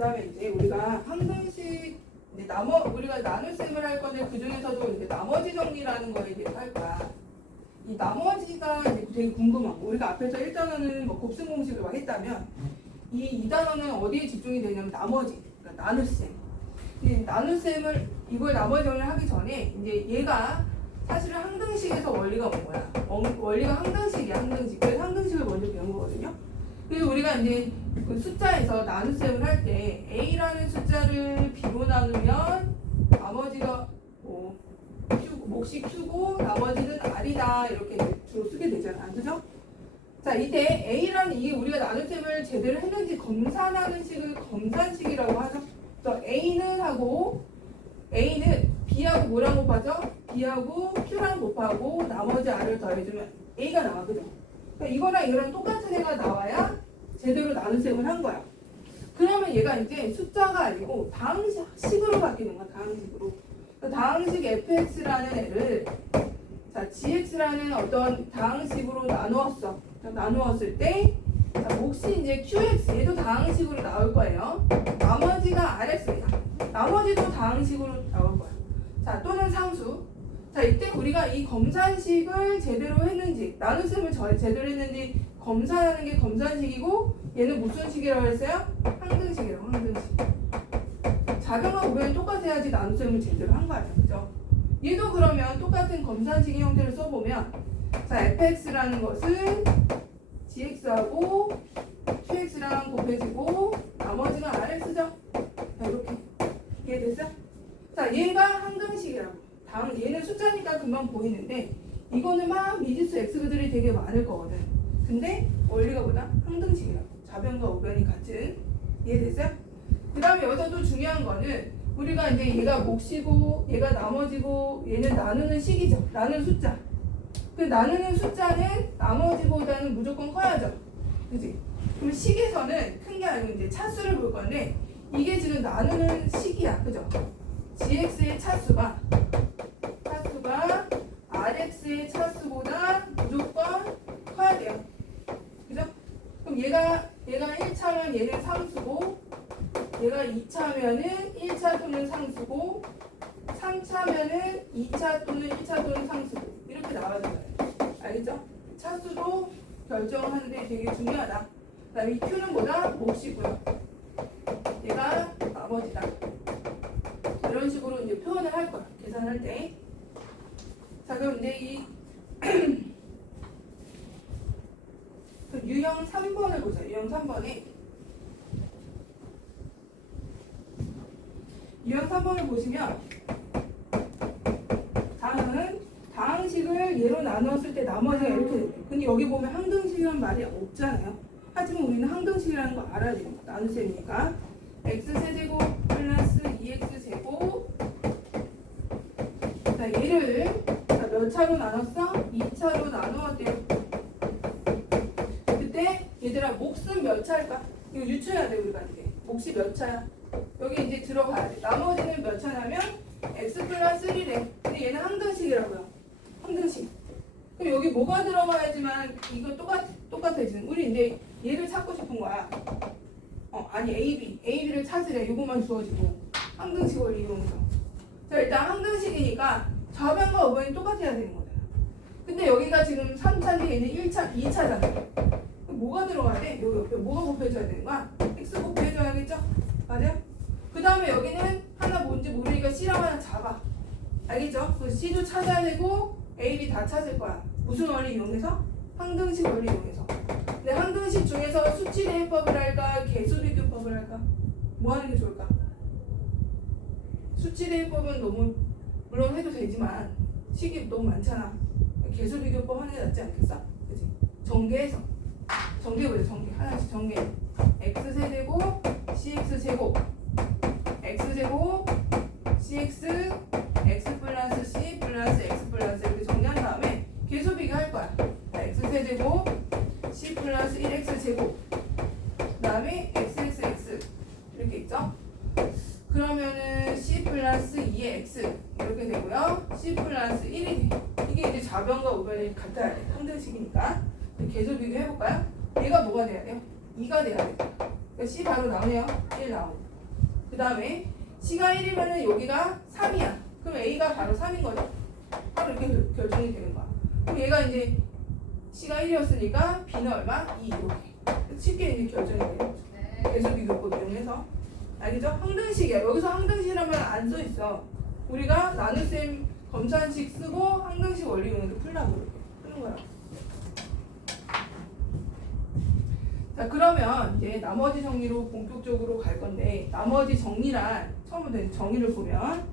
그다음에 이제 우리가 항등식 이제 우리가 나눗셈을 할 건데 그 중에서도 이제 나머지 정리라는 거에 대해서 할 거야. 이 나머지가 이제 되게 궁금하고 우리가 앞에서 1단원은 뭐 곱셈 공식을 막 했다면 이 2단원은 어디에 집중이 되냐면 나머지, 그러니까 나눗셈. 이 나눗셈을 이걸 나머지 정리를 하기 전에 이제 얘가 사실은 항등식에서 원리가 뭐야? 원리가 항등식이야, 항등식. 그래서 항등식을 먼저 배운 거거든요. 그래서 우리가 이제 그 숫자에서 나눗셈을 할 때 a라는 숫자를 b로 나누면 나머지가 몫이 q고 나머지는 r이다 이렇게 주로 쓰게 되잖아, 그죠? 자, 이때 a라는 이게 우리가 나눗셈을 제대로 했는지 검산하는 식을 검산식이라고 하죠. 그래서 a는 b하고 뭐랑 곱하죠? b하고 q랑 곱하고 나머지 r을 더해주면 a가 나와, 그죠? 그러니까 이거랑 이거랑 똑같은 애가 나와야 제대로 나눗셈을 한 거야. 그러면 얘가 이제 숫자가 아니고 다항식으로 바뀌는 거야, 다항식으로. 다항식 fx라는 애를 자, gx라는 어떤 다항식으로 나누었어. 나누었을 때 자, 몫이 이제 qx 얘도 다항식으로 나올 거예요. 나머지가 rx야. 나머지도 다항식으로 나올 거야. 자, 또는 상수. 자, 이때 우리가 이 검산식을 제대로 했는지 나눗셈을 제대로 했는지 검산하는 게 검산식이고 얘는 무슨 식이라고 했어요? 항등식이라고, 항등식. 자변과 우변이 똑같아야지 나눗셈을 제대로 한 거야, 그죠? 얘도 그러면 똑같은 검산식의 형태를 써보면 자, fx라는 것은 gx하고 qx랑 곱해지고 나머지가 rx죠? 자, 이렇게 이해됐어? 자, 얘가 항등식이라고. 얘는 숫자니까 금방 보이는데 이거는 막 미지수 x들이 되게 많을 거거든. 근데 원리가 뭐다? 항등식이라고. 좌변과 우변이 같은. 이해됐어요? 그 다음에 여기서 또 중요한 거는 우리가 이제 얘가 몫이고 얘가 나머지고 얘는 나누는 식이죠. 나누는 숫자. 그 나누는 숫자는 나머지보다는 무조건 커야죠. 그지? 그럼 식에서는 큰 게 아니고 이제 차수를 볼 건데 이게 지금 나누는 식이야. 그죠? gx의 차수가 rx의 차수보다 무조건 커야 돼요. 그죠? 그럼 얘가 1차면 얘는 상수고 얘가 2차면은 1차 또는 상수고 3차면은 2차 또는 1차 또는 상수고 이렇게 나와야 돼요. 알겠죠? 차수도 결정하는데 되게 중요하다. 그 다음에 이 q는 뭐다? 몫이고요. 얘가 나머지다. 이런 식으로 이제 표현을 할 거야. 계산할 때. 자, 그럼 이제 이 유형 3번을 보자. 유형 3번에 유형 3번을 보시면 다음은 다항식을 얘로 나누었을 때 나머지가 이렇게 돼요. 근데 여기 보면 항등식이란 말이 없잖아요. 하지만 우리는 항등식이라는 거 알아야 되는 거. 나눗셈이니까 x세제곱 플러스 2x제곱. 자, 얘를 몇 차로 나눴어? 2차로 나누었대요. 그때 얘들아 몫은 몇 차일까? 이거 유추해야 돼 우리가 이제. 몫이 몇 차야? 여기 이제 들어가야 돼. 나머지는 몇 차냐면 x 플러스 1이래. 근데 얘는 항등식이라고요. 항등식. 그럼 여기 뭐가 들어가야지만 이거 똑같아지는. 우리 이제 얘를 찾고 싶은 거야. 아니 AB를 찾으래. 이것만 주어지고 항등식 원리 이용해서. 자, 일단 항등식이니까 좌변과 우변이 똑같아야 되는 거잖아. 근데 여기가 지금 3차인데 얘는 1차, 2차잖아. 뭐가 들어가야 돼? 여기 옆에 뭐가 곱해줘야 되는 거야? x 곱해줘야겠죠? 맞아요? 그 다음에 여기는 하나 뭔지 모르니까 C라고 하나 잡아. 알겠죠? 그 C도 찾아야 되고 A, B 다 찾을 거야. 무슨 원리 이용해서? 항등식 원리 이용해서. 근데 항등식 중에서 수치대입법을 할까? 개수비교법을 할까? 뭐 하는 게 좋을까? 수치대입법은 너무 물론 해도 되지만 식이 너무 많잖아. 개수비교법 하는 게 낫지 않겠어? 그치? 정계해서 정계해보자. 정계 하나씩 정계. x세제곱 cx제곱 x제곱 cx x 플러스 c 플러스 x 플러스 이렇게 정리한 다음에 계수비교 할 거야. x세제곱 c 플러스 1x제곱 그 다음에 xxx 이렇게 있죠? 그러면은 c 플러스 2x 이렇게 되고요. c 플러스 1이 돼. 이게 이제 좌변과 우변이 같아야 돼. 항등식이니까. 계속 비교해볼까요? 얘가 뭐가 돼야 돼요? 2가 돼야 돼요. 그러니까 c 바로 나오네요. 1 나오고. 그 다음에 C가 1이면은 여기가 3이야. 그럼 A가 바로 3인 거죠. 바로 이렇게 결정이 되는 거야. 그럼 얘가 이제 C가 1이었으니까 B는 얼마? 2 이렇게 쉽게 이제 결정이 되는 거죠. 계속 비교법 이용해서. 알겠죠? 항등식이야. 여기서 항등식이라면 안 써있어. 우리가 나눗셈 검산식 쓰고 항등식 원리 이용해서 풀라고 이렇게 쓰는 거야. 자, 그러면 이제 나머지 정리로 본격적으로 갈 건데, 나머지 정리란 처음부터 정의를 보면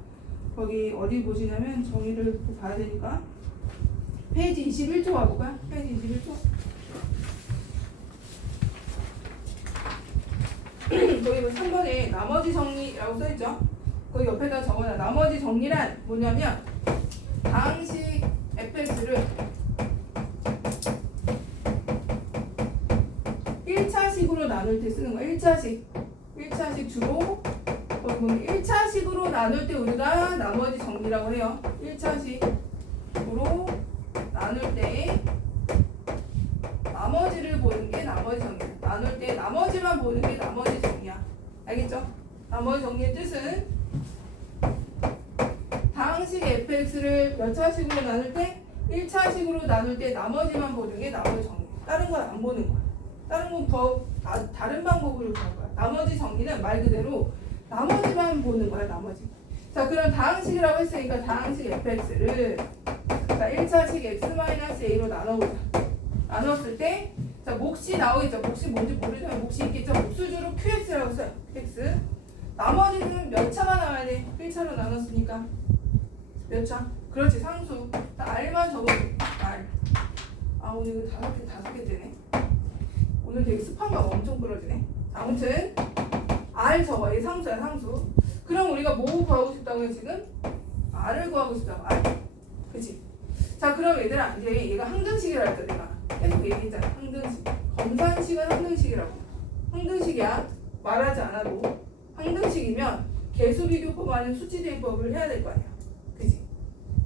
거기 어디 보시냐면 정의를 봐야 되니까 페이지 21쪽 가볼까요? 페이지 21쪽. 거기 3번에 나머지 정리라고 써있죠? 거기 옆에다 적어놔. 나머지 정리란 뭐냐면 다항식 fx를 1차식으로 나눌 때 쓰는 거야. 1차식 주로 거기 보면 1차식으로 나눌 때 우리가 나머지 정리라고 해요. 1차식으로 나눌 때 나머지를 보는 게 나머지 정리야. 나눌 때 나머지만 보는 게 나머지 정리야. 알겠죠? 나머지 정리의 뜻은 다항식 fx를 몇 차식으로 나눌 때 1차식으로 나눌 때 나머지만 보는 게 나머지 정리야. 다른 건 안 보는 거야. 다른 건 더 다른 방법으로 보는 거야. 나머지 정리는 말 그대로 나머지만 보는 거야. 나머지. 자, 그럼 다항식이라고 했으니까 다항식 fx를 자 1차식 x-a로 나눠보자. 나눴을 때 자 몫이 나오겠죠. 몫이 뭔지 모르지만 몫이 있겠죠. 몫수주로 qx라고 써요. qx. 나머지는 몇 차가 나와야 돼? 1차로 나눴으니까 몇 차? 그렇지, 상수. 자, r만 적어줘. r. 아, 오늘 이거 다섯 개 되네. 오늘 되게 습한가 엄청 끌어지네. 아무튼 r 적어. 이게 상수야, 상수. 그럼 우리가 뭐 구하고 싶다고요 지금? r을 구하고 싶다고. r. 그치? 자, 그럼 얘들아 이제 얘가 항등식이라 했죠. 내가 계속 얘기했잖아. 항등식. 검산식은 항등식이라고. 항등식이야. 말하지 않아도. 항등식이면 개수비교법 아닌 수치대입법을 해야 될 거 아니야. 그치?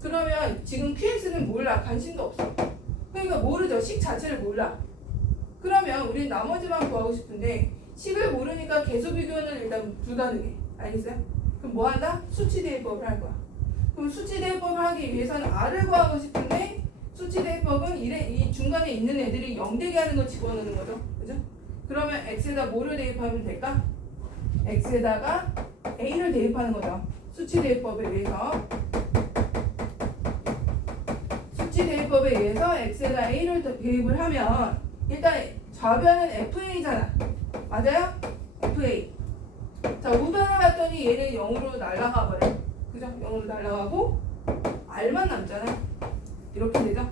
그러면 지금 QX는 몰라. 관심도 없어. 그러니까 모르죠. 식 자체를 몰라. 그러면 우린 나머지만 구하고 싶은데 식을 모르니까 개수비교는 일단 불가능해. 알겠어요? 그럼 뭐 한다? 수치대입법을 할 거야. 그럼 수치대입법을 하기 위해서는 R을 구하고 싶은데 수치대입법은 이 중간에 있는 애들이 0되게 하는 거 집어넣는 거죠. 그죠? 그러면 X에다 뭐를 대입하면 될까? X에다가 A를 대입하는 거죠. 수치대입법에 의해서. 수치대입법에 의해서 X에다 A를 대입을 하면 일단 좌변은 FA잖아. 맞아요? FA. 자, 우변을 봤더니 얘는 0으로 날아가 버려. 그죠? 0으로 날아가고 R만 남잖아. 이렇게 되죠?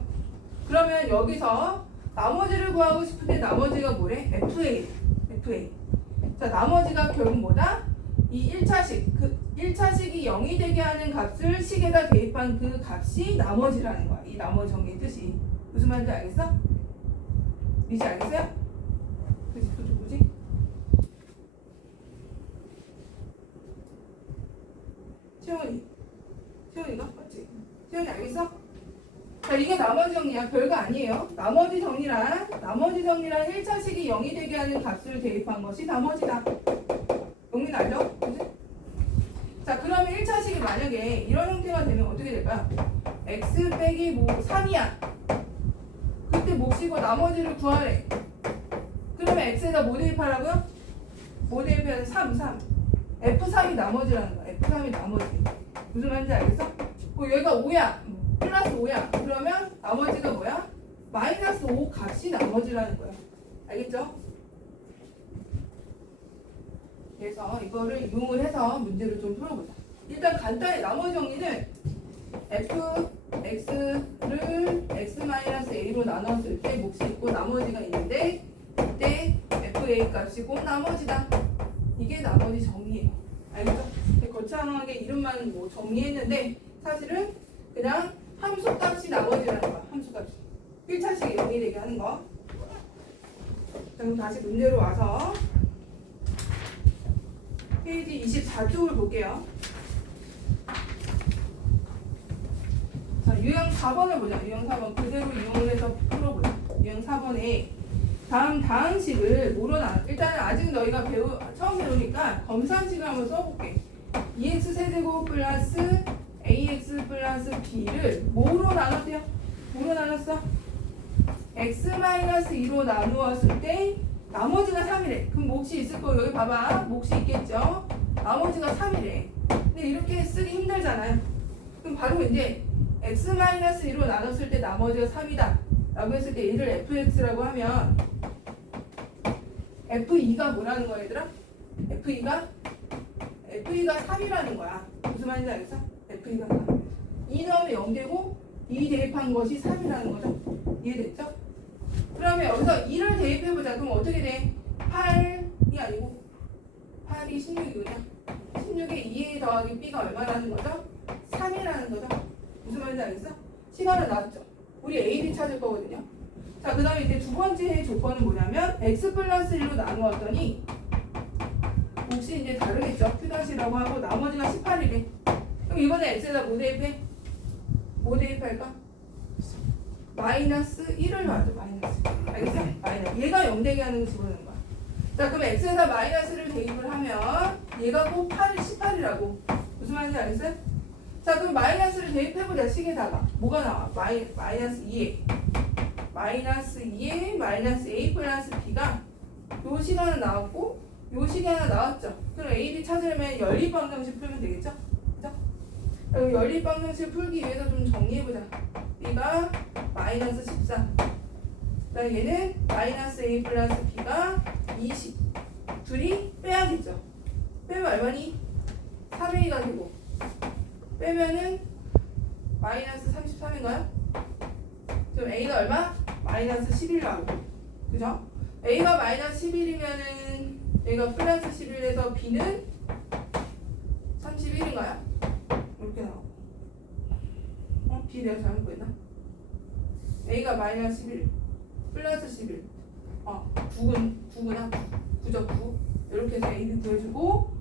그러면 여기서 나머지를 구하고 싶은데 나머지가 뭐래? FA. 자, 나머지가 결국 뭐다? 이 1차식. 그 1차식이 0이 되게 하는 값을 식에다 대입한 그 값이 나머지라는 거야. 이 나머지 정리의 뜻이. 무슨 말인지 알겠어? 미지 알겠어요? 그치? 또 누구지? 채원이가? 맞지? 채원이 알겠어? 자, 이게 나머지 정리야. 별거 아니에요. 나머지 정리란 1차식이 0이 되게 하는 값을 대입한 것이 나머지다. 용민 알죠? 그치? 자, 그러면 1차식이 만약에 이런 형태가 되면 어떻게 될까? x 빼기 뭐 3이야. 그때 몫이고 나머지를 구하래. 그러면 x에다 뭐 대입하라고요? 뭐 대입해야 돼? 3. F3이 나머지라는 거야. F3이 나머지. 무슨 말인지 알겠어? 여기가 5야. 플러스 5야. 그러면 나머지가 뭐야? 마이너스 5 값이 나머지라는 거야. 알겠죠? 그래서 이거를 이용을 해서 문제를 좀 풀어보자. 일단 간단히 나머지 정리는 fx를 x-a로 나눴을 때 몫이 있고 나머지가 있는데 이때 fa 값이고 나머지다. 이게 나머지 정리예요. 알겠죠? 거창하게 이름만 뭐 정리했는데 사실은 그냥 함수값이 나머지라는 거야. 함수값이 1차식이 0이 되게 하는 거. 자, 그럼 다시 문제로 와서 페이지 24쪽을 볼게요. 자, 유형 4번을 보자. 유형 4번 그대로 이용을 해서 풀어보자. 유형 4번에 다음 식을 뭐로 일단 아직 너희가 처음 배우니까 검산식을 한번 써볼게. 2x 세제곱 플러스 ax 플러스 b를 뭐로 나눴대요? 뭐로 나눴어? x-2로 나누었을 때 나머지가 3이래. 그럼 몫이 있을 거 여기 봐봐. 몫이 있겠죠? 나머지가 3이래. 근데 이렇게 쓰기 힘들잖아요. 그럼 바로 이제 x-1로 나눴을 때 나머지가 3이다 라고 했을 때 얘를 fx라고 하면 f2가 뭐라는 거야 얘들아? f2가 3이라는 거야. 무슨 말인지 알겠어? f2가 3. 2 넣으면 0 되고 2 대입한 것이 3이라는 거죠. 이해됐죠? 그러면 여기서 2를 대입해보자. 그럼 어떻게 돼? 8이 아니고 8이 16이거든요. 16에 2에 더하기 b가 얼마라는 거죠? 3이라는 거죠. 무슨 말인지 알겠어? 시간은 나왔죠. 우리 a, b 찾을 거거든요. 자, 그 다음에 이제 두 번째 조건은 뭐냐면 x 플러스 1로 나누었더니 몫이 이제 다르겠죠. q-라고 하고 나머지가 18이래. 그럼 이번에 x에다 뭐 대입해? 뭐 대입할까? 마이너스 1을 놔줘. 마이너스. 알겠어? 마이너스. 얘가 0 되게 하는 거 집어넣는 거야. 자, 그럼 x에다 마이너스를 대입을 하면 얘가 꼭 18이라고. 무슨 말인지 알겠어요? 자, 그럼 마이너스를 대입해보자. 식에다가 뭐가 나와? 마이너스 2에 마이너스 2에 마이너스 a 플러스 b가 요 시간은 나왔고 요 식이 하나 나왔죠. 그럼 a, b 찾으려면 연립방정식 풀면 되겠죠? 그죠? 그리고 연립방정식 풀기 위해서 좀 정리해보자. b가 마이너스 14. 그다음 얘는 마이너스 a 플러스 b가 20. 둘이 빼야겠죠. 빼면 얼마니? 3a가 되고 빼면은 마이너스 33인가요? 그럼 a가 얼마? 마이너스 11 나오고. 그죠? a가 마이너스 11이면은 얘가 플러스 11에서 b는 31인가요? 이렇게 나오고. b 내가 잘못 보였나? a가 마이너스 11 플러스 11 9구나 9죠 9 이렇게 해서 a, b 구해주고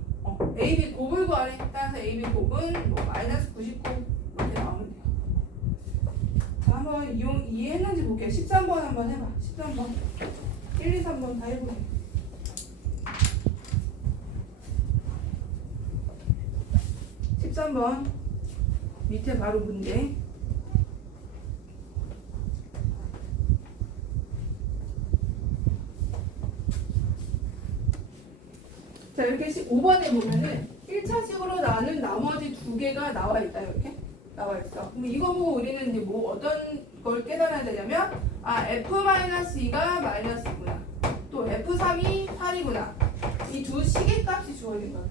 a, b 곱을 구하래. 따라서 a, b 곱은 뭐 마이너스 99 이렇게 나오면 돼요. 자, 한번 이해했는지 볼게요. 13번 한번 해봐. 13번 1, 2, 3번 다 해보세요. 13번 밑에 바로 문제. 자, 이렇게 5번에 보면은 1차식으로 나눈 나머지 두 개가 나와 있다. 이렇게 나와 있어. 그럼 이거 보고 우리는 이제 뭐 어떤 걸 깨달아야 되냐면 f-2가 마이너스구나. 또 f3이 8이구나. 이 두 식의 값이 주어진 거예요.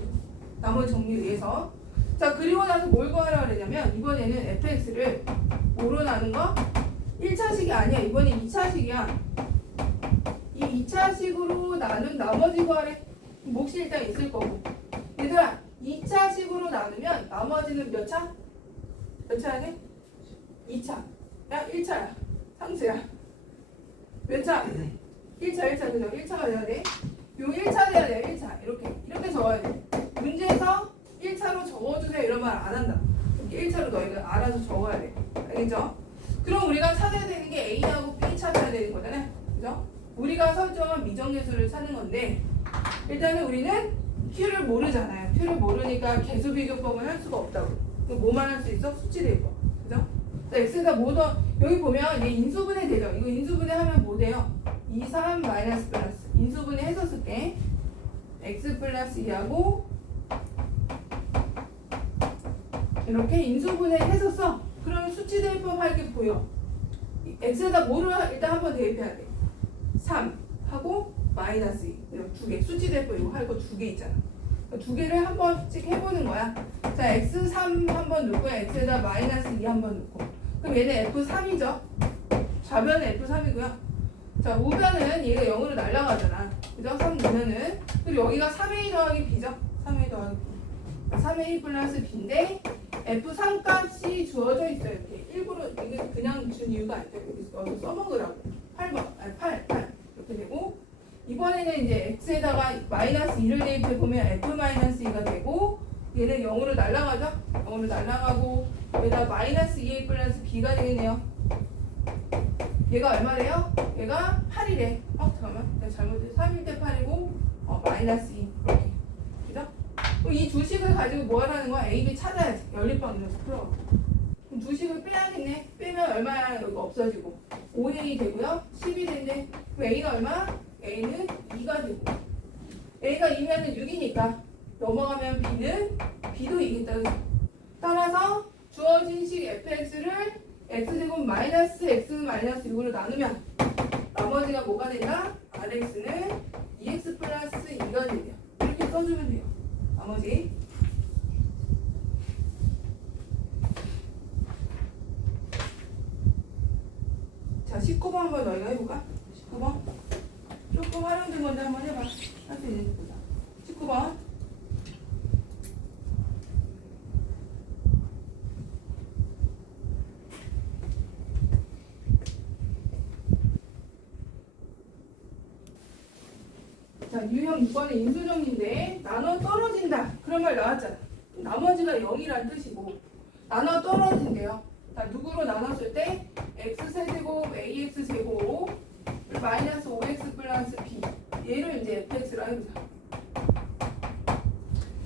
나머지 정리를 위해서. 자, 그리고 나서 뭘 구하라 그러냐면 이번에는 fx를 뭐로 나눈 거? 1차식이 아니야. 이번에 2차식이야. 이 2차식으로 나눈 나머지 구하래. 몫이 일단 있을 거고. 얘들아, 2차식으로 나누면 나머지는 몇 차? 몇 차야 돼? 2차. 야, 1차야. 상수야. 몇 차? 1차, 그죠? 1차가 돼야 돼. 요 1차 돼야 돼. 1차. 이렇게 적어야 돼. 문제에서 1차로 적어주세요. 이런 말 안 한다. 이렇게 1차로 너희가 알아서 적어야 돼. 알겠죠? 그럼 우리가 찾아야 되는 게 A하고 B 찾아야 되는 거잖아요. 그죠? 우리가 설정한 미정계수를 찾는 건데 일단은 우리는 Q를 모르잖아요. Q를 모르니까 계수비교법을 할 수가 없다고. 그럼 뭐만 할 수 있어? 수치대입법. 그죠? 자, X에다 뭐 더, 여기 보면 얘 인수분해 되죠? 이거 인수분해 하면 뭐 돼요? 2, 3, 마이너스 플러스. 인수분해 해서 쓸게. X 플러스 2하고 이렇게 인수분해 해서 써. 그러면 수치대입법 할 게 보여. X에다 뭐를 일단 한번 대입해야 돼. 3 하고 마이너스 2. 두 개. 수치대입법 이거 할 거 두 개 있잖아. 두 개를 한 번씩 해보는 거야. 자, x3 한번 넣고 x에다 마이너스 2 한번 넣고. 그럼 얘는 f3이죠. 좌변은 f3이고요. 자, 우변은 얘가 0으로 날아가잖아. 그죠? 3 넣으면은. 그리고 여기가 3a 더하기 b죠. 3a 더하기 b. 3a 플러스 b인데 f3 값이 주어져 있어요. 이렇게 일부러 이게 그냥 준 이유가 아니죠. 여기 써먹으라고. 8번. 아니 8 이렇게 되고. 이번에는 이제 x에다가 마이너스 2를 대입해보면 f-2가 되고 얘는 0으로 날아가죠? 0으로 날아가고 여기다 마이너스 2a 플러스 b가 되겠네요. 얘가 얼마래요? 얘가 8이래. 잠깐만. 내가 잘못했어. 3일 때 8이고 마이너스 2. 이렇게. 그죠? 그럼 이 두 식을 가지고 뭐 하라는 거야? A, B 찾아야지. 연립방정식 풀어. 그럼 두 식을 빼야겠네. 빼면 얼마야? 여기 없어지고. 5A 되고요. 10이 된대. 그럼 A가 얼마? A는 2가 되고. A가 2면은 6이니까. 넘어가면 B도 이긴다. 따라서 주어진 식 fx를 x제곱 마이너스 x 마이너스 6으로 나누면 나머지가 뭐가 된다? rx는 2x 플러스 2가 되죠. 이렇게 써주면 돼요. 나머지 자 19번 한번 너희가 해볼까? 19번 조금 활용된 건데 한번 해봐. 할 수 있는지 보자. 19번 자, 유형 6번의 인수정리인데 나눠 떨어진다. 그런 말 나왔잖아. 나머지가 0이란 뜻이고 나눠 떨어진대요. 자, 누구로 나눴을 때 x세제곱 ax제곱 마이너스 5x 플러스 b 얘를 이제 fx로 해보자.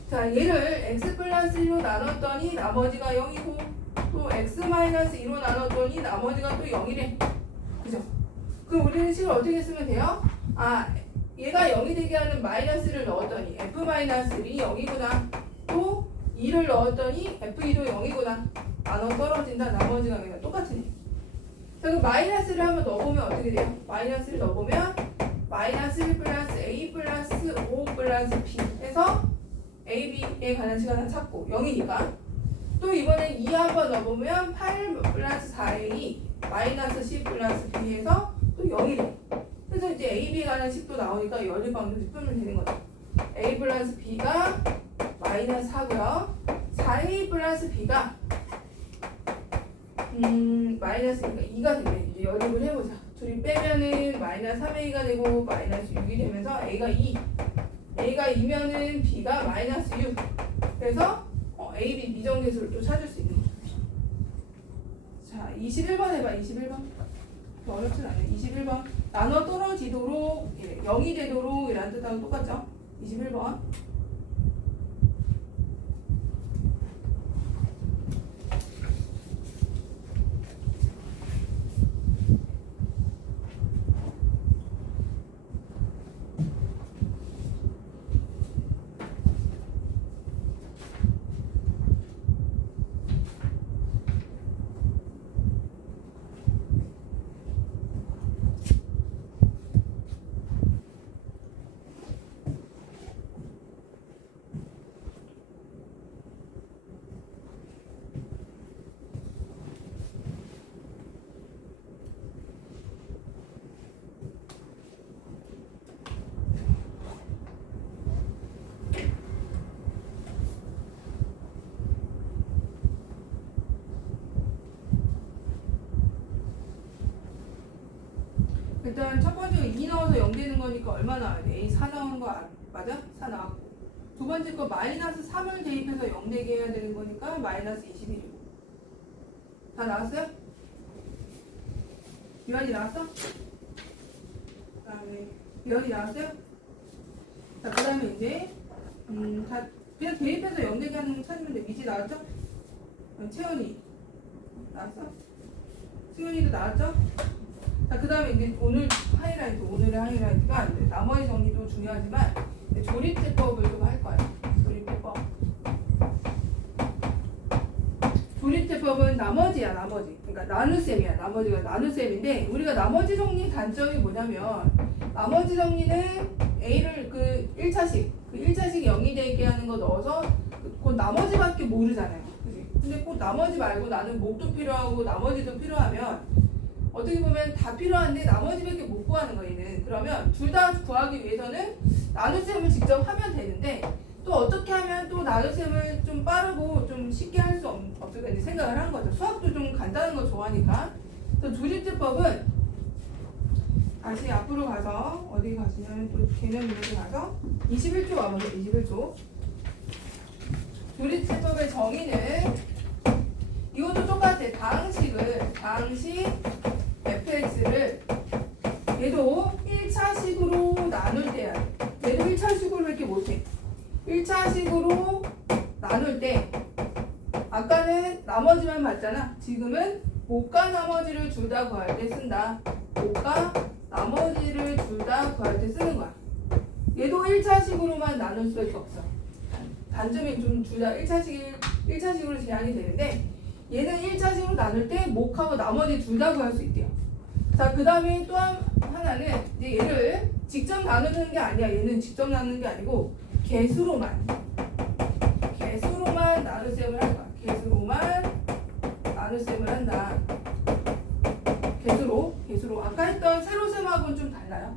자, 얘를 x 플러스 1로 나눴더니 나머지가 0이고 또 x 마이너스 2로 나눴더니 나머지가 또 0이래. 그죠? 그럼 우리는 식을 어떻게 쓰면 돼요? 얘가 0이 되게 하는 마이너스를 넣었더니 f-1이 0이구나. 또 2를 넣었더니 f2도 0이구나. 나눠 떨어진다. 나머지가 그냥 똑같으네. 자, 그럼 마이너스를 한번 넣어보면 어떻게 돼요? 마이너스를 넣어보면 마이너스 1 플러스 a 플러스 5 플러스 b 해서 a, b에 관한 시간을 찾고 0이니까 또 이번엔 2 한번 넣어보면 8 플러스 4a 마이너스 10 플러스 b 해서 또 0이래. 그래서 이제 A, B에 관한 식도 나오니까 연립방정식 풀면 되는 거죠. A 플러스 B가 마이너스 4고요. 4A 플러스 B가 마이너스니까 2가 되네. 이제 연립을 해보자. 둘이 빼면은 마이너스 3A가 되고 마이너스 6이 되면서 A가 2. A가 2면은 B가 마이너스 6. 그래서 A, B 미정계수를 또 찾을 수 있는 거죠. 자, 21번 해봐. 21번. 어렵진 않아요. 21번. 나눠 떨어지도록 0이 되도록 이라는 뜻하고 똑같죠? 21번. 일단 첫 번째 2 넣어서 0 되는 거니까 얼마 나와야 돼? A 4 나오는 거 맞아? 4 나왔고 두 번째 거 마이너스 3을 대입해서 0 되게 해야 되는 거니까 마이너스 21이고 다 나왔어요? 유한이 나왔어? 그 다음에 유한이 나왔어요? 자, 그 다음에 이제 다 그냥 대입해서 0 되게 하는 거 찾으면 돼. 미지 나왔죠? 채연이 나왔어? 승현이도 나왔죠? 자, 그 다음에 이제 오늘의 하이라이트가 나머지 정리도 중요하지만 조립제법을 좀 할 거예요. 조립제법. 조립제법은 나머지야, 나머지. 그러니까 나눗셈이야, 나머지가 나눗셈인데 우리가 나머지 정리 단점이 뭐냐면 나머지 정리는 A를 그 1차식 0이 되게 하는 거 넣어서 그 나머지밖에 모르잖아요. 그치? 근데 꼭 나머지 말고 나는 목도 필요하고 나머지도 필요하면 어떻게 보면 다 필요한데 나머지밖에 못 구하는 거 얘는. 그러면 둘 다 구하기 위해서는 나눗셈을 직접 하면 되는데 또 어떻게 하면 또 나눗셈을 좀 빠르고 좀 쉽게 할 수 없을까 이제 생각을 한 거죠. 수학도 좀 간단한 거 좋아하니까. 그래서 조립제법은 다시 앞으로 가서 어디 가시냐면 또 개념 문제 가서 21조 와보세요. 21조. 조립제법의 정의는 이것도 똑같아. 당식 fx를 얘도 1차식으로 나눌 때야. 얘도 1차식으로 이렇게 못해. 1차식으로 나눌 때 아까는 나머지만 봤잖아. 지금은 못과 나머지를 둘 다 구할 때 쓴다. 못과 나머지를 둘 다 구할 때 쓰는 거야. 얘도 1차식으로만 나눌 수밖에 없어. 단점이 좀 둘 다 1차식으로 제한이 되는데 얘는 1차식으로 나눌 때 목하고 나머지 둘 다 구할 수 있대요. 자, 그 다음에 또 하나는 이제 얘를 직접 나누는 게 아니야. 얘는 직접 나누는 게 아니고 개수로만 나눗셈을 할 거야. 개수로만 나눗셈을 한다. 개수로 아까 했던 세로셈하고는 좀 달라요.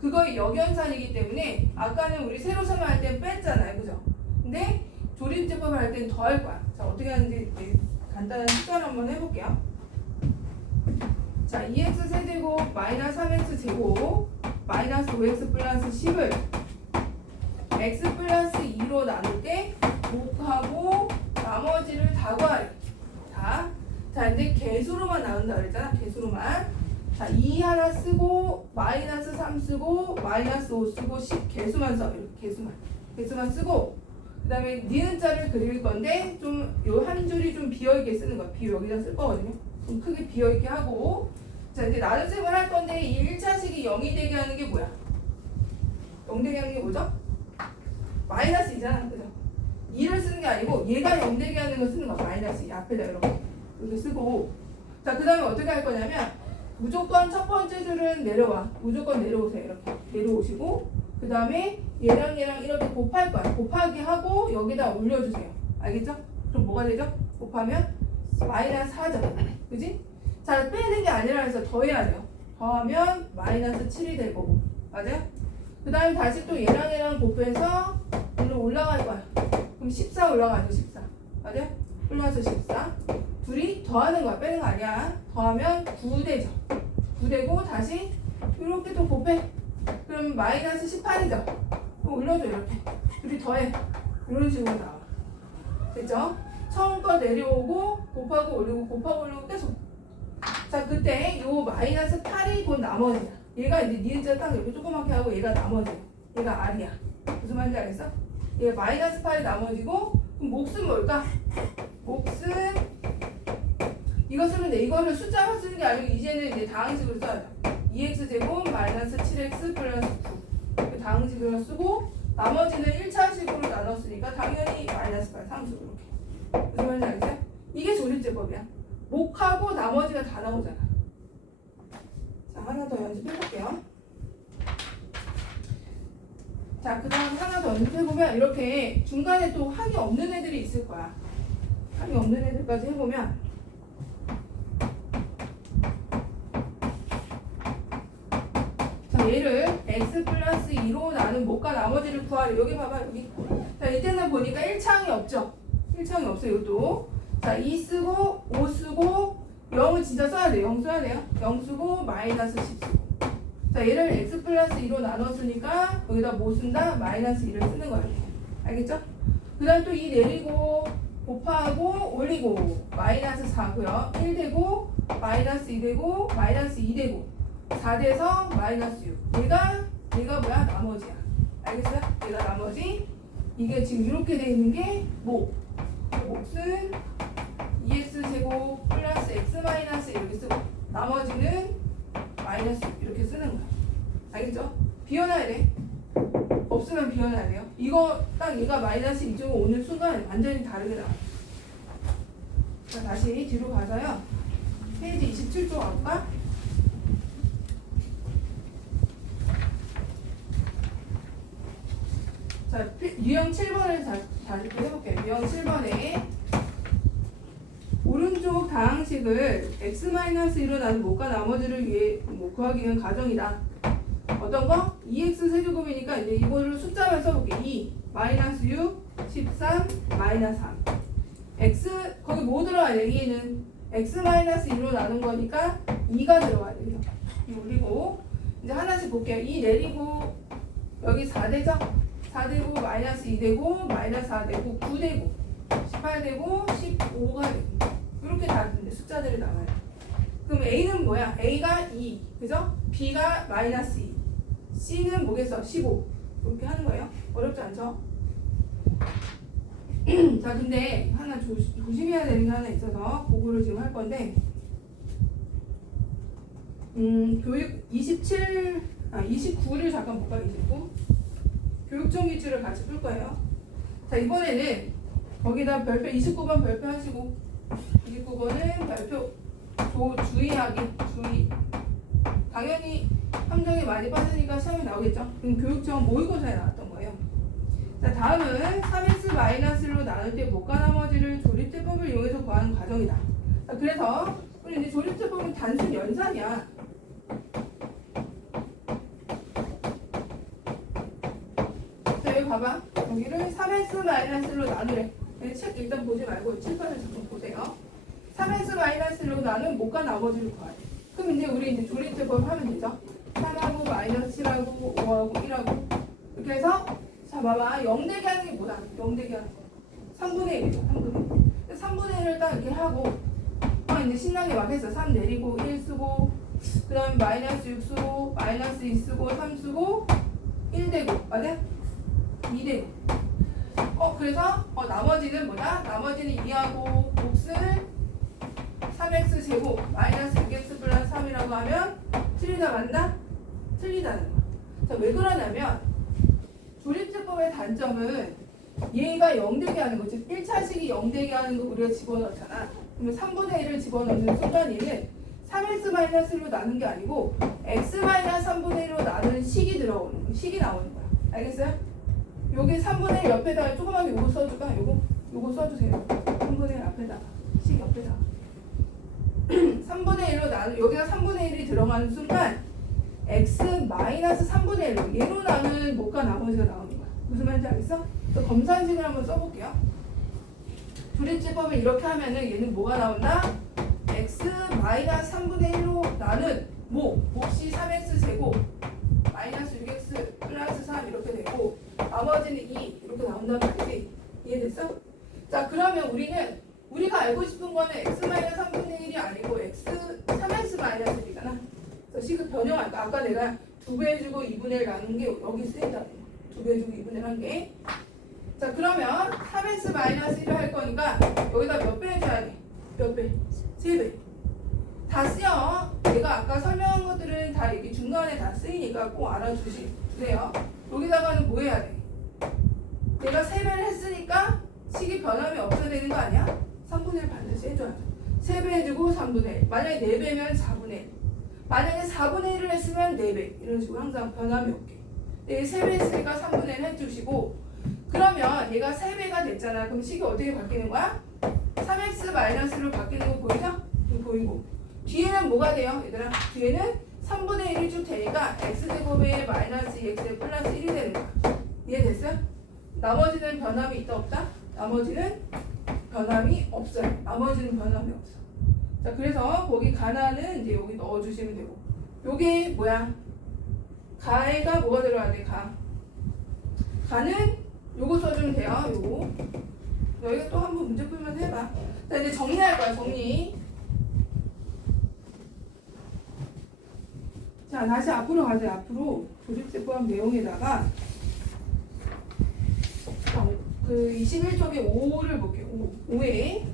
그거의 역연산이기 때문에 아까는 우리 세로셈을 할 땐 뺐잖아요. 그죠? 근데 조립제법을 할 땐 더 할 거야. 자, 어떻게 하는지 간단한 습관 한번 해볼게요. 자, 2x 세제곱 마이너스 3x 제곱 마이너스 5x 플러스 10을 x 플러스 2로 나눌 때 목하고 나머지를 다 구하래. 자, 이제 개수로만 나눈다 그랬잖아. 개수로만. 자, 2 하나 쓰고 마이너스 3 쓰고 마이너스 5 쓰고 10 개수만 써. 이렇게 개수만 쓰고 그 다음에 니은 자를 그릴 건데 좀 요 한 줄이 좀 비어있게 쓰는 거야. 여기다 쓸 거거든요. 좀 크게 비어있게 하고 자, 이제 나눗셈을 할 건데 이 1차식이 0이 되게 하는 게 뭐야? 0 되게 하는 게 뭐죠? 마이너스 2잖아. 그죠? 2를 쓰는 게 아니고 얘가 0 되게 하는 거 쓰는 거야. 마이너스 2 앞에다 이렇게 쓰고 자, 그 다음에 어떻게 할 거냐면 무조건 첫 번째 줄은 내려와. 무조건 내려오세요. 이렇게 내려오시고 그 다음에 얘랑 이렇게 곱할 거야. 곱하기 하고 여기다 올려주세요. 알겠죠? 그럼 뭐가 되죠? 곱하면 마이너스 4죠. 그지? 자, 빼는 게 아니라 해서 더해야 돼요. 더하면 마이너스 7이 될 거고. 맞아요? 그 다음에 다시 또 얘랑 곱해서 일로 올라갈 거야. 그럼 14 올라가죠. 14. 맞아요? 플러스 14. 둘이 더하는 거야. 빼는 거 아니야. 더하면 9 되죠. 9 되고 다시 이렇게 또 곱해. 그럼 마이너스 18이죠. 그럼 올려줘. 이렇게. 둘이 더해. 이런 식으로 나와. 됐죠? 처음 거 내려오고 곱하고 올리고 계속. 자, 그때 요 마이너스 8이 곧 나머지야. 얘가 이제 니은자 딱 이렇게 조그맣게 하고 얘가 나머지야. 얘가 R이야. 무슨 말인지 알겠어? 얘 마이너스 8이 나머지고 그럼 몫은 뭘까? 몫은 이거 쓰면 돼. 이거를 숫자로 쓰는 게 아니고 이제는 이제 다항식으로 써야 돼. 2x 제곱 마이너스 7x 플러스 9 다항식으로 쓰고 나머지는 1차식으로 나눴으니까 당연히 마이너스 8 상수로 이렇게. 무슨 말인지 알겠어요? 이게 조립제법이야. 목하고 나머지가 다 나오잖아. 자, 하나 더 연습해볼게요. 자, 그 다음 하나 더 연습해보면 이렇게 중간에 또 항이 없는 애들이 있을 거야. 항이 없는 애들까지 해보면 자, 얘를 x 플러스 2로 나눈 목과 나머지를 구하래. 여기 봐봐. 여기. 자, 이때는 보니까 1차항이 없죠. 1차항이 없어요. 이것도. 자, 2 쓰고 5 쓰고 0은 진짜 써야 돼요. 0 써야 돼요. 0 쓰고 마이너스 10 쓰고. 자, 얘를 x 플러스 2로 나눴으니까 여기다 뭐 쓴다? 마이너스 2를 쓰는 거예요. 알겠죠? 그 다음 또 2 내리고 곱하고 올리고 마이너스 4고요. 1 되고 마이너스 2 되고 마이너스 2 되고 4 돼서 마이너스 6. 얘가 뭐야? 나머지야. 알겠어요? 얘가 나머지. 이게 지금 이렇게 돼 있는 게 목. 몫은 2x 제곱 플러스 x 마이너스 이렇게 쓰고 나머지는 마이너스 이렇게 쓰는 거야. 알겠죠? 비워놔야 돼. 없으면 비워놔야 돼요. 이거 딱 얘가 마이너스 2죠. 오늘 순간 완전히 다르게 나와요. 자, 다시 뒤로 가서요. 페이지 27쪽 가볼까? 자, 유형 7번을 다시 해볼게요. 유형 7번에 오른쪽 다항식을 x-1로 나눈 목과 나머지를 위해 구하기 위한 가정이다. 어떤 거? 2x 세제곱이니까 이제 이거를 숫자만 써볼게. 2, 마이너스 6, 13, 마이너스 3. x, 거기 뭐 들어가야 돼? 2는 x-1로 나눈 거니까 2가 들어가야 돼요. 그리고 이제 하나씩 볼게요. 2 내리고 여기 4 되죠? 4 되고 마이너스 2 되고 마이너스 4 되고 9 되고 18 되고 15가 되고 이렇게 다른데 숫자들이 나와요. 그럼 A는 뭐야? A가 2, 그죠? B가 마이너스 2, C는 뭐겠어? 15. 이렇게 하는 거예요. 어렵지 않죠? 자, 근데 하나 조심해야 되는 게 하나 있어서 그거를 지금 할 건데, 교육 29를 잠깐 볼까? 29. 교육청 기출을 같이 풀 거예요. 자, 이번에는 거기다 별표 29번 별표 하시고 29번은 별표 주의하기. 당연히 함정이 많이 빠지니까 시험에 나오겠죠. 그럼 교육청 모의고사에 나왔던 거예요. 자, 다음은 3x-로 나눌 때 못과 나머지를 조립제법을 이용해서 구하는 과정이다. 자, 그래서 우리 이제 조립제법은 단순 연산이야. 자, 여기 봐봐. 여기를 3x-로 나누래. 책 일단 보지 말고 칠판을 잠깐 보세요. 3x-로 나눈 못과 나머지를 구하래. 그럼 이제 우리 이제 조립제법 하면 되죠. 3하고 마이너스 7하고 5하고 1하고 이렇게 해서 자 봐봐 0대기 하는 게 뭐야? 0대기 하는 거 3분의 1이죠. 3분의 1을 딱 이렇게 하고 이제 신나게 막 했어. 3 내리고 1 쓰고 그 다음에 마이너스 6 쓰고 마이너스 2 쓰고 3 쓰고 1 대고 맞아? 2 대고 그래서 나머지는 뭐다? 나머지는 2하고 몫을 3x 제곱 마이너스 6x 플러스 3이라고 하면 틀리다 맞나? 틀리다는 거야. 자, 왜 그러냐면 조립제법의 단점은 얘가 0되게 하는 거지. 1차식이 0되게 하는 거 우리가 집어넣잖아. 그러면 3분의 1을 집어넣는 순간 얘는 3x-로 나눈 게 아니고 x-3분의 1로 나눈 식이 들어오는 거야. 식이 나오는 거야. 알겠어요? 여기 3분의 1 옆에다가 조그맣게 요거 써줄까? 요거 써주세요. 3분의 1 앞에다가 식 옆에다가 3분의 1로 나누 여기가 3분의 1이 들어가는 순간 x-3분의 1로 얘로 나눈 못과 나머지가 나오는 거야. 무슨 말인지 알겠어? 그래서 검산식을 한번 써볼게요. 조립제법을 이렇게 하면은 얘는 뭐가 나온다? x-3분의 1로 나눈 몫이 3x 제곱 마이너스 6x 플러스 3 이렇게 되고 나머지는 2 이렇게 나온단 말이지. 이해됐어? 자, 그러면 우리가 알고 싶은 거는 x-3분의 1이 아니고 3x-1이잖아. 그래서 식을 변형할까? 아까 내가 2배 해주고 2분의 1 나눈 게 여기 쓰인다는 거. 2배 해주고 2분의 1 한 게. 자, 그러면 3x-1을 할 거니까 여기다 몇 배 해줘야 돼? 몇 배? 3배. 다 쓰여. 내가 아까 설명한 것들은 다 여기 중간에 다 쓰이니까 꼭 알아주세요. 여기다가는 뭐 해야 돼? 내가 3배를 했으니까 식이 변함이 없어야 되는 거 아니야? 3분의 1 반드시 해줘야죠. 3배 해주고 3분의 1. 만약에 4배면 4분의 1. 만약에 4분의 1을 했으면 4배. 이런 식으로 항상 변함이 없게. 3배 했으니까 3분의 1 해주시고 그러면 얘가 3배가 됐잖아. 그럼 식이 어떻게 바뀌는 거야? 3x-로 바뀌는 거 보이죠? 보이고 뒤에는 뭐가 돼요? 얘들아 뒤에는 3분의 1이 쭉 되니까 x제곱에 마이너스 2x 플러스 1이 되는 거야. 이해됐어? 나머지는 변함이 있다 없다? 나머지는 변함이 없어요. 나머지는 변함이 없어. 자, 그래서 거기 가나는 이제 여기 넣어주시면 되고 요게 뭐야? 가에가 뭐가 들어가야 돼? 가는 요거 써주면 돼요. 요거 여기가 또 한번 문제 풀면서 해봐. 자, 이제 정리할 거야. 정리. 자, 다시 앞으로 가자. 앞으로 조립제법 내용에다가 그 21쪽에 5를 볼게요. 5에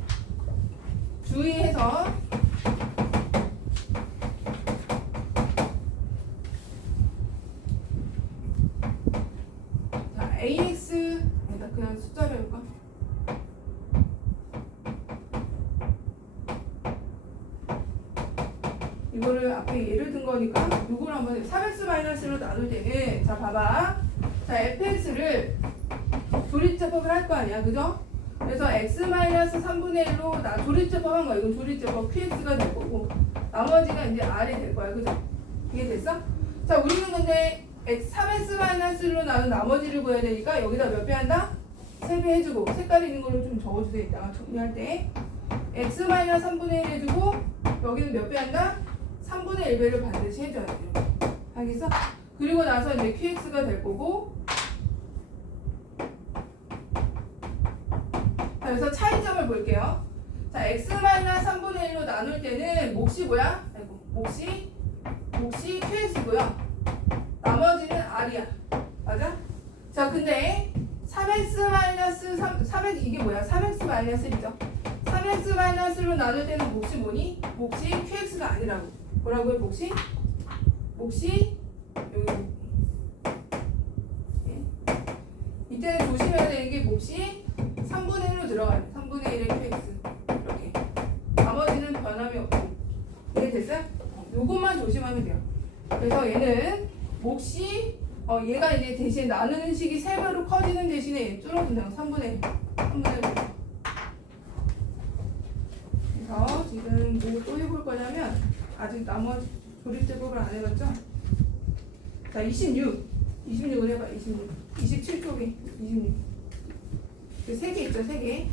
주의해서 자, AX 그냥 숫자로 해볼까? 이거를 앞에 예를 든 거니까 이걸 한번 3x-로 나눌 때는 자 봐봐. 자 fx를 조립제법을 할 거 아니야, 그죠? 그래서 x-3분의 1로 조립제법 한 거야. 이건 조립제법 qx가 될 거고 나머지가 이제 r이 될 거야, 그죠? 이해됐어? 자, 우리는 근데 3x-로 나눈 나머지를 구해야 되니까 여기다 몇 배 한다? 3배 해주고 색깔 있는 걸로 좀 적어주세요. 이따가 정리할 때 x-3분의 1 해주고 여기는 몇 배 한다? 3분의 1배를 반드시 해줘야 돼요. 알겠어? 그리고 나서 이제 qx가 될 거고 자, 그래서 차이점을 볼게요. 자, x-3분의 1로 나눌 때는 몫이 뭐야? 아이고, 몫이 qx고요. 나머지는 r이야. 맞아? 자, 근데 3x-3 이게 뭐야? 3x-1이죠. 3x-1로 나눌 때는 몫이 뭐니? 몫이 qx가 아니라고. 뭐라고요? 몫이 여기 이때는 조심해야 되는 게 몫이 3분의 1로 들어가요. 3분의 1의 qx 이렇게. 나머지는 변함이 없고. 이해됐어요? 요것만 조심하면 돼요. 그래서 얘는 몫이 얘가 이제 대신 나누는 식이 3배로 커지는 대신에 줄어든다. 3분의 1. 그래서 지금 뭐 또 해볼 거냐면 아직 나머지 조립제법을 안 해봤죠? 자, 26을 해봐. 26. 27쪽에 26. 그 3개 있죠? 3개.